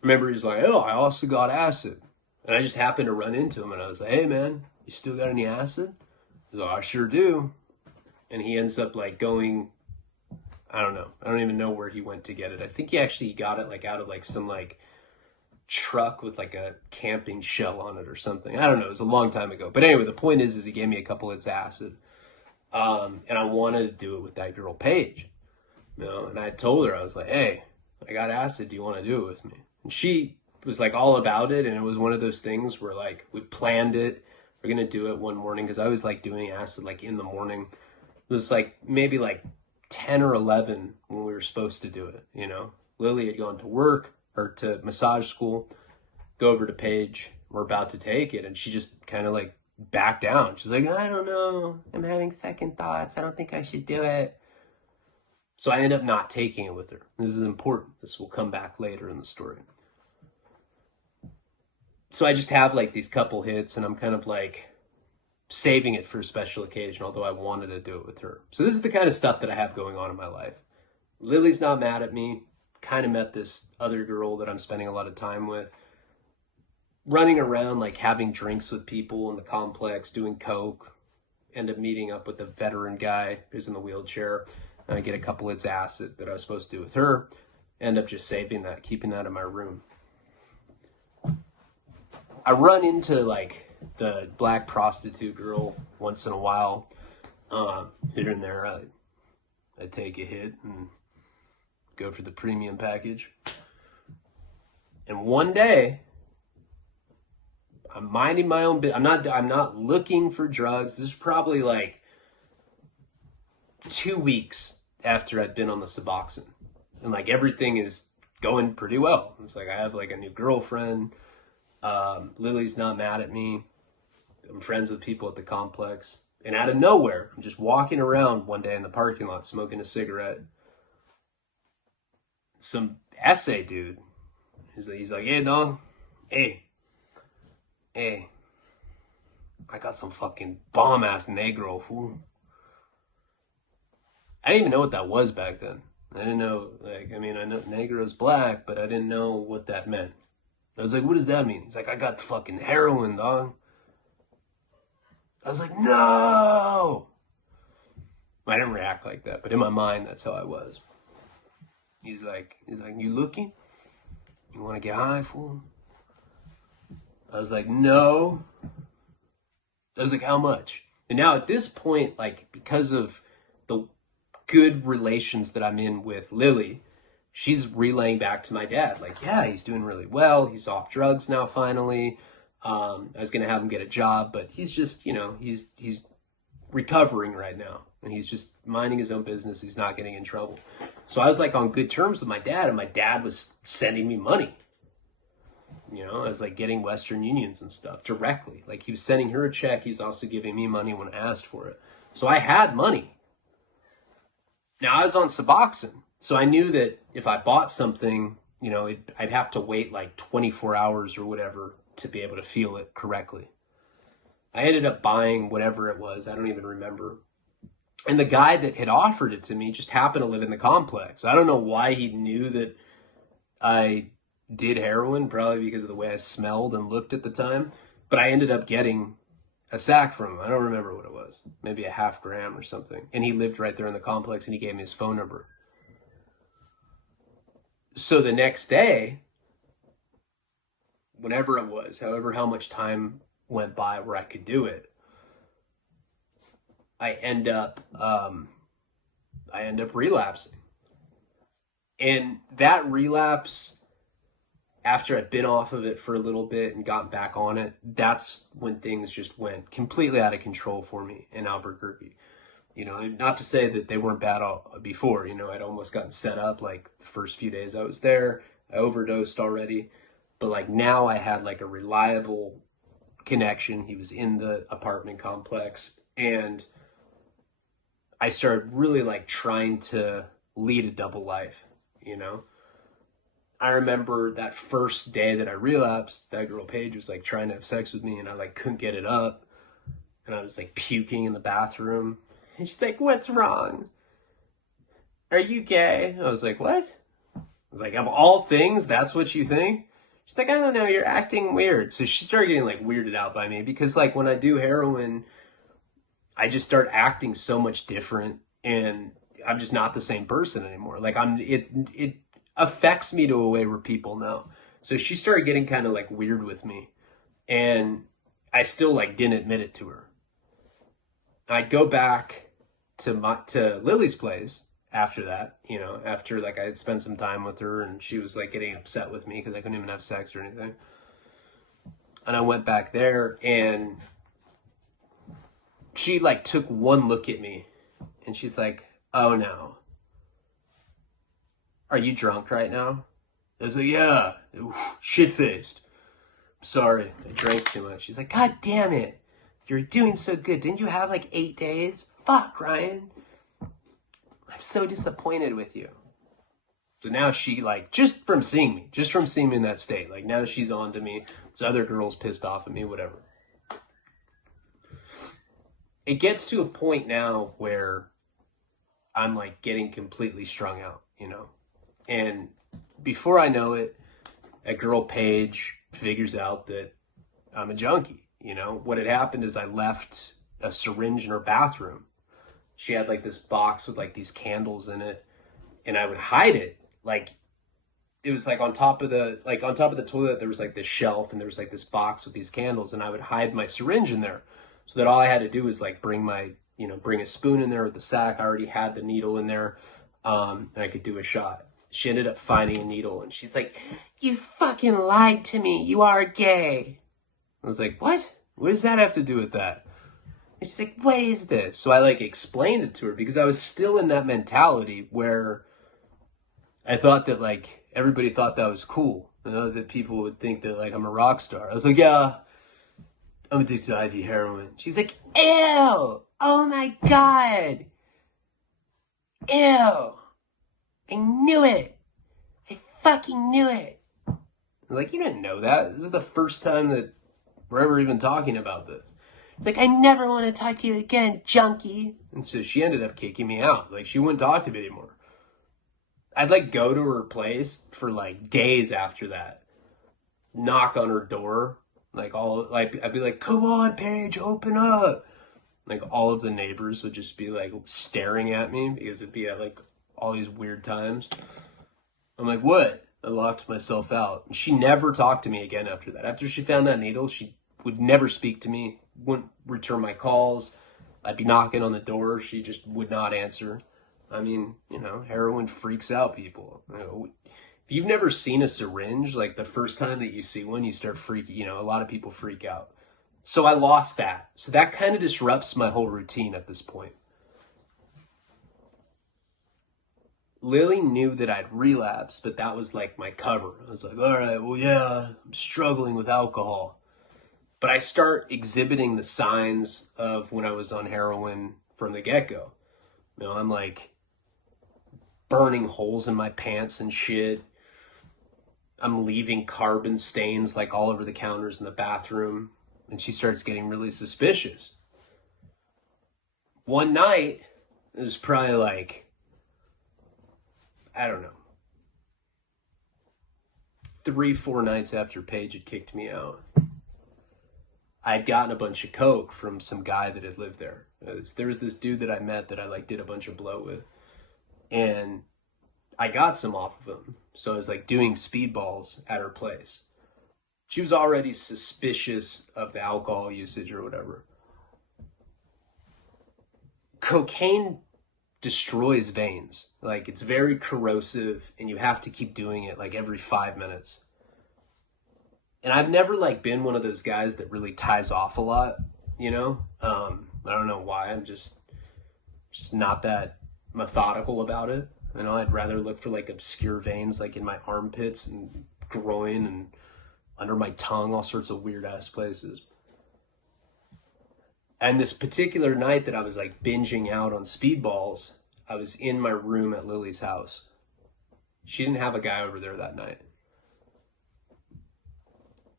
Remember, he's like, oh, I also got acid. And I just happened to run into him, and I was like, hey, man, you still got any acid? He's like, I sure do. And he ends up like going, I don't know. I don't even know where he went to get it. I think he actually got it like out of like some like truck with like a camping shell on it or something. I don't know. It was a long time ago. But anyway, the point is he gave me a couple of hits acid. And I wanted to do it with that girl, Paige. You know, and I told her, I was like, hey, I got acid. Do you want to do it with me? And she was like all about it. And it was one of those things where like we planned it. We're going to do it one morning because I was like doing acid like in the morning. It was like maybe like 10 or 11 when we were supposed to do it, you know. Lily had gone to work or to massage school, go over to Paige. We're about to take it. And she just kind of like backed down. She's like, I don't know. I'm having second thoughts. I don't think I should do it. So I end up not taking it with her. This is important. This will come back later in the story. So I just have like these couple hits and I'm kind of like saving it for a special occasion, although I wanted to do it with her. So this is the kind of stuff that I have going on in my life. Lily's not mad at me. Kind of met this other girl that I'm spending a lot of time with. Running around, like having drinks with people in the complex, doing coke. End up meeting up with the veteran guy who's in the wheelchair. And I get a couple hits acid that I was supposed to do with her. End up just saving that, keeping that in my room. I run into like the black prostitute girl once in a while. Here and there, I take a hit and go for the premium package. And one day, I'm minding my own business. I'm not looking for drugs. This is probably like 2 weeks after I'd been on the Suboxone. And like everything is going pretty well. It's like I have like a new girlfriend. Lily's not mad at me. I'm friends with people at the complex. And out of nowhere, I'm just walking around one day in the parking lot smoking a cigarette. Some essay dude. He's like, hey, dog. Hey, I got some fucking bomb-ass negro, fool. I didn't even know what that was back then. I didn't know, like, I mean, I know negro's black, but I didn't know what that meant. I was like, what does that mean? He's like, I got fucking heroin, dog. I was like, no! I didn't react like that, but in my mind, that's how I was. He's like, you looking? You want to get high, fool? I was like, no. I was like, how much? And now at this point, like, because of the good relations that I'm in with Lily, she's relaying back to my dad, like, yeah, he's doing really well. He's off drugs now, finally. I was going to have him get a job, but he's just, you know, he's recovering right now. And he's just minding his own business. He's not getting in trouble. So I was like on good terms with my dad, and my dad was sending me money. You know, I was like getting Western Unions and stuff directly. Like he was sending her a check. He's also giving me money when I asked for it. So I had money. Now I was on Suboxone. So I knew that if I bought something, you know, I'd have to wait like 24 hours or whatever to be able to feel it correctly. I ended up buying whatever it was. I don't even remember. And the guy that had offered it to me just happened to live in the complex. I don't know why he knew that I did heroin, probably because of the way I smelled and looked at the time. But I ended up getting a sack from him. I don't remember what it was. Maybe a half gram or something. And he lived right there in the complex, and he gave me his phone number. So the next day, whenever it was, however how much time went by where I could do it, I end up relapsing. And that relapse, after I'd been off of it for a little bit and gotten back on it, that's when things just went completely out of control for me in Albuquerque. You know, not to say that they weren't bad before. You know, I'd almost gotten set up like the first few days I was there. I overdosed already. But like now I had like a reliable connection. He was in the apartment complex. And I started really like trying to lead a double life, you know? I remember that first day that I relapsed, that girl Paige was like trying to have sex with me and I like couldn't get it up. And I was like puking in the bathroom. And she's like, "What's wrong? Are you gay?" I was like, "What?" I was like, "Of all things, that's what you think?" She's like, "I don't know, you're acting weird." So she started getting like weirded out by me because like when I do heroin, I just start acting so much different and I'm just not the same person anymore. Like it affects me to a way where people know. So she started getting kind of like weird with me and I still like didn't admit it to her. I'd go back to Lily's place after that, you know, after like I had spent some time with her and she was like getting upset with me because I couldn't even have sex or anything. And I went back there and she like took one look at me and she's like, "Oh no. Are you drunk right now?" I was like, "Yeah, shit faced. Sorry, I drank too much." She's like, "God damn it. You're doing so good. Didn't you have like 8 days? Fuck, Ryan. I'm so disappointed with you." So now she like, just from seeing me in that state, like now she's on to me. This other girl's pissed off at me, whatever. It gets to a point now where I'm like getting completely strung out, you know? And before I know it, a girl Paige figures out that I'm a junkie, you know? What had happened is I left a syringe in her bathroom. She had like this box with like these candles in it and I would hide it. Like it was like on top of the toilet there was like this shelf and there was like this box with these candles and I would hide my syringe in there so that all I had to do was like bring a spoon in there with the sack. I already had the needle in there, and I could do a shot. She ended up finding a needle and she's like, "You fucking lied to me. You are gay." I was like, "What? What does that have to do with that?" And she's like, "What is this?" So I like explained it to her because I was still in that mentality where I thought that like everybody thought that was cool. You know, that people would think that like I'm a rock star. I was like, "Yeah, I'm addicted to IV heroin." She's like, "Ew! Oh my god! Ew! I knew it! I fucking knew it!" I'm like, "You didn't know that. This is the first time that we're ever even talking about this." It's like, "I never want to talk to you again, junkie." And so she ended up kicking me out. Like, she wouldn't talk to me anymore. I'd like go to her place for like days after that, knock on her door, like all like I'd be like, "Come on, Paige, open up." Like all of the neighbors would just be like staring at me because it'd be at like all these weird times. I'm like, "What?" I locked myself out. And she never talked to me again after that. After she found that needle, she would never speak to me, wouldn't return my calls. I'd be knocking on the door. She just would not answer. I mean, you know, heroin freaks out people. You know, if you've never seen a syringe, like the first time that you see one, you start freaking, you know, a lot of people freak out. So I lost that. So that kind of disrupts my whole routine at this point. Lily knew that I'd relapsed, but that was like my cover. I was like, "All right, well, yeah, I'm struggling with alcohol." But I start exhibiting the signs of when I was on heroin from the get-go. You know, I'm like burning holes in my pants and shit. I'm leaving carbon stains like all over the counters in the bathroom. And she starts getting really suspicious. One night, it was probably like, I don't know, 3, 4 nights after Paige had kicked me out, I'd gotten a bunch of coke from some guy that had lived there. There was this dude that I met that I like did a bunch of blow with. And I got some off of him. So I was like doing speedballs at her place. She was already suspicious of the alcohol usage or whatever. Cocaine destroys veins. Like, it's very corrosive, and you have to keep doing it like every 5 minutes. And I've never like been one of those guys that really ties off a lot, you know? I don't know why. I'm just not that methodical about it. You know, I'd rather look for like obscure veins like in my armpits and groin and under my tongue, all sorts of weird ass places. And this particular night that I was like binging out on speedballs, I was in my room at Lily's house. She didn't have a guy over there that night.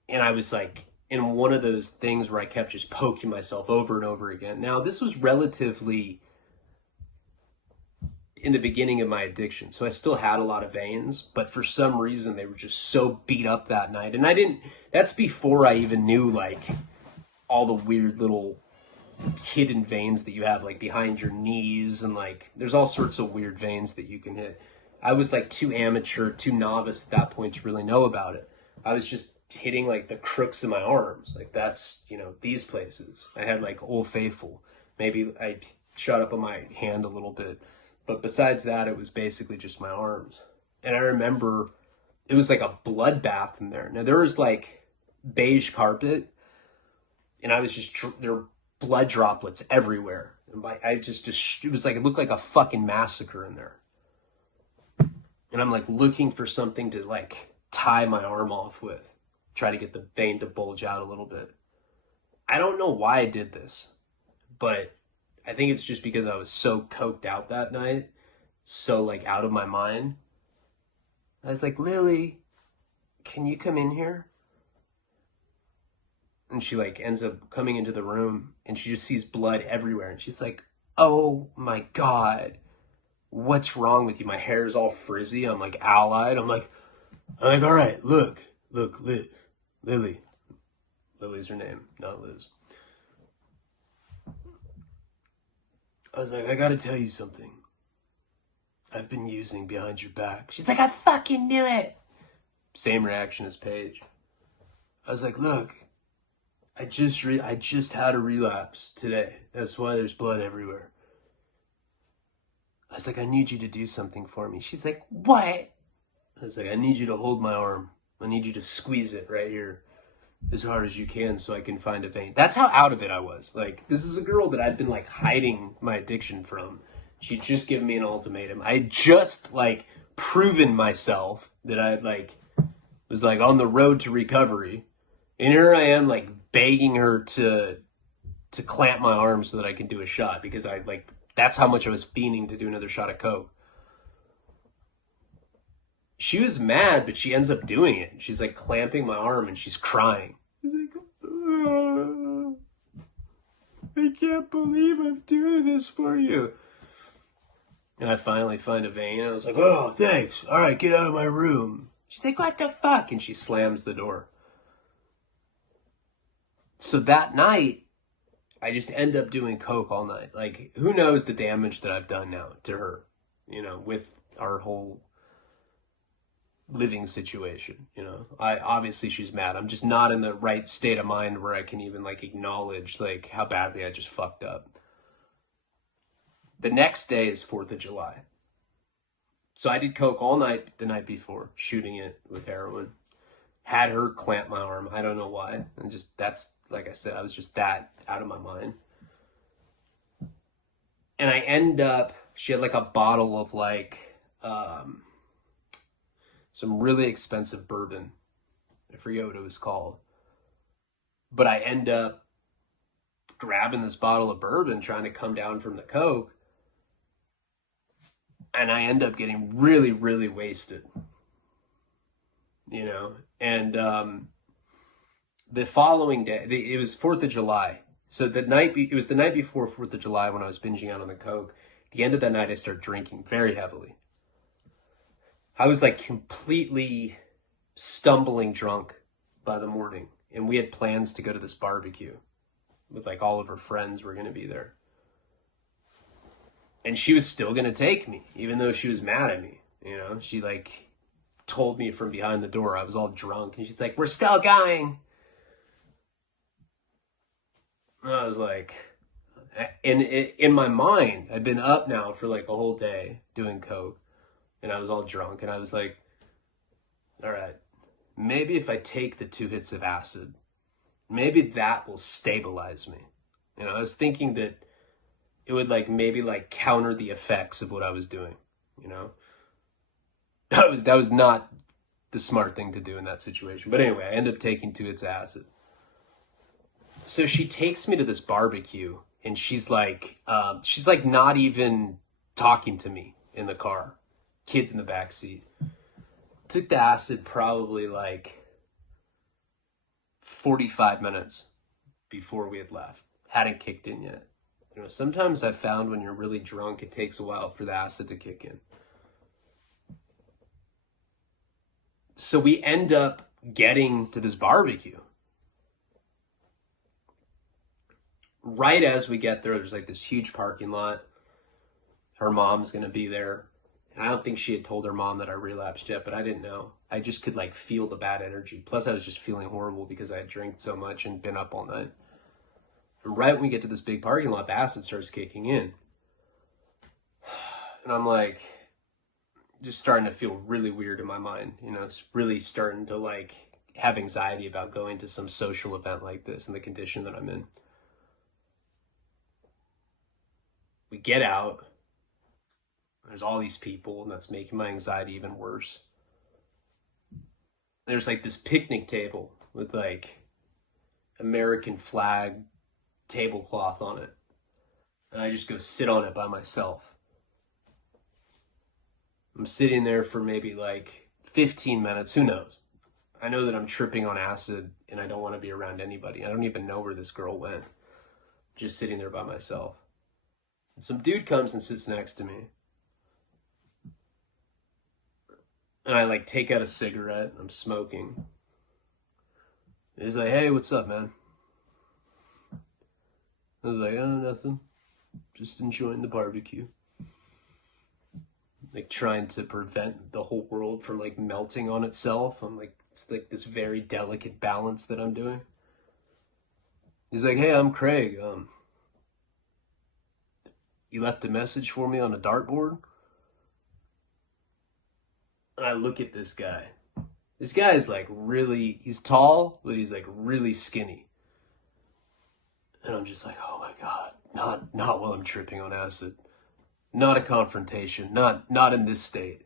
And I was like in one of those things where I kept just poking myself over and over again. Now, this was relatively in the beginning of my addiction, so I still had a lot of veins, but for some reason they were just so beat up that night. And that's before I even knew like all the weird little hidden veins that you have like behind your knees, and like there's all sorts of weird veins that you can hit. I was like too amateur, too novice at that point to really know about it. I was just hitting like the crooks of my arms. Like that's, you know, these places. I had like Old Faithful. Maybe I shot up on my hand a little bit. But besides that, it was basically just my arms. And I remember it was like a bloodbath in there. Now there was like beige carpet, and I was just, there were blood droplets everywhere. And it was like, it looked like a fucking massacre in there. And I'm like looking for something to like tie my arm off with. Try to get the vein to bulge out a little bit. I don't know why I did this, but I think it's just because I was so coked out that night, so like out of my mind. I was like, Lily, can you come in here? And she like ends up coming into the room, and she just sees blood everywhere. And she's like, oh my God, what's wrong with you? My hair's all frizzy. I'm like owl-eyed. I'm like, all right, look, Lily. Lily's her name, not Liz. I was like, I gotta tell you something. I've been using behind your back. She's like, I fucking knew it. Same reaction as Paige. I was like, look, I just had a relapse today. That's why there's blood everywhere. I was like, I need you to do something for me. She's like, what? I was like, I need you to hold my arm. I need you to squeeze it right here as hard as you can so I can find a vein. That's how out of it I was. Like, this is a girl that I'd been like hiding my addiction from. She'd just given me an ultimatum. I had just like proven myself that I like was like on the road to recovery. And here I am like begging her to clamp my arm so that I can do a shot, because I like, that's how much I was fiending to do another shot of coke. She was mad, but she ends up doing it. She's like clamping my arm and she's crying. She's like, I can't believe I'm doing this for you. And I finally find a vein. And I was like, oh, thanks. All right, get out of my room. She's like, what the fuck? And she slams the door. So that night, I just end up doing coke all night. Like, who knows the damage that I've done now to her, you know, with our whole living situation, you know. Obviously she's mad. I'm just not in the right state of mind where I can even like acknowledge like how badly I just fucked up. The next day is 4th of July. So I did coke all night the night before, shooting it with heroin. Had her clamp my arm. I don't know why. And just, that's, like I said, I was just that out of my mind. And I end up, she had like a bottle of like, some really expensive bourbon. I forget what it was called. But I end up grabbing this bottle of bourbon, trying to come down from the coke. And I end up getting really, really wasted. You know? And the following day, it was 4th of July. So it was the night before 4th of July when I was binging out on the coke. At the end of that night, I started drinking very heavily. I was like completely stumbling drunk by the morning. And we had plans to go to this barbecue with like all of her friends were going to be there. And she was still going to take me, even though she was mad at me. You know, she like told me from behind the door. I was all drunk. And she's like, we're still going. And I was like, And in my mind, I'd been up now for like a whole day doing coke, and I was all drunk, and I was like, all right, maybe if I take the 2 hits of acid, maybe that will stabilize me. I was thinking that it would like maybe like counter the effects of what I was doing. you know that was not the smart thing to do in that situation. But anyway, I end up taking 2 hits of acid. So she takes me to this barbecue, and she's like not even talking to me in the car. Kids in the back seat. Took the acid probably like 45 minutes before we had left. Hadn't kicked in yet. Sometimes I've found when you're really drunk, it takes a while for the acid to kick in. So we end up getting to this barbecue. Right as we get there, there's like this huge parking lot. Her mom's going to be there. And I don't think she had told her mom that I relapsed yet, but I didn't know. I just could like feel the bad energy. Plus I was just feeling horrible because I had drank so much and been up all night. And right when we get to this big parking lot, the acid starts kicking in. And I'm like, just starting to feel really weird in my mind. It's really starting to like have anxiety about going to some social event like this in the condition that I'm in. We get out. There's all these people, and that's making my anxiety even worse. There's like this picnic table with like American flag tablecloth on it. And I just go sit on it by myself. I'm sitting there for maybe like 15 minutes. Who knows? I know that I'm tripping on acid and I don't want to be around anybody. I don't even know where this girl went. Just sitting there by myself. And some dude comes and sits next to me. And I like take out a cigarette. I'm smoking. He's like, hey, what's up, man? I was like, oh, nothing. Just enjoying the barbecue. Like trying to prevent the whole world from like melting on itself. I'm like, it's like this very delicate balance that I'm doing. He's like, hey, I'm Craig. You left a message for me on a dartboard? And I look at this guy. This guy is like really, he's tall, but he's like really skinny. And I'm just like, oh my God, not while I'm tripping on acid. Not a confrontation, not in this state.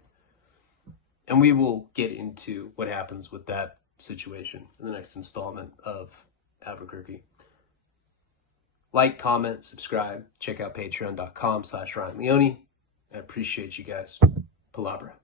And we will get into what happens with that situation in the next installment of Albuquerque. Like, comment, subscribe, check out patreon.com/Ryan Leone. I appreciate you guys. Palabra.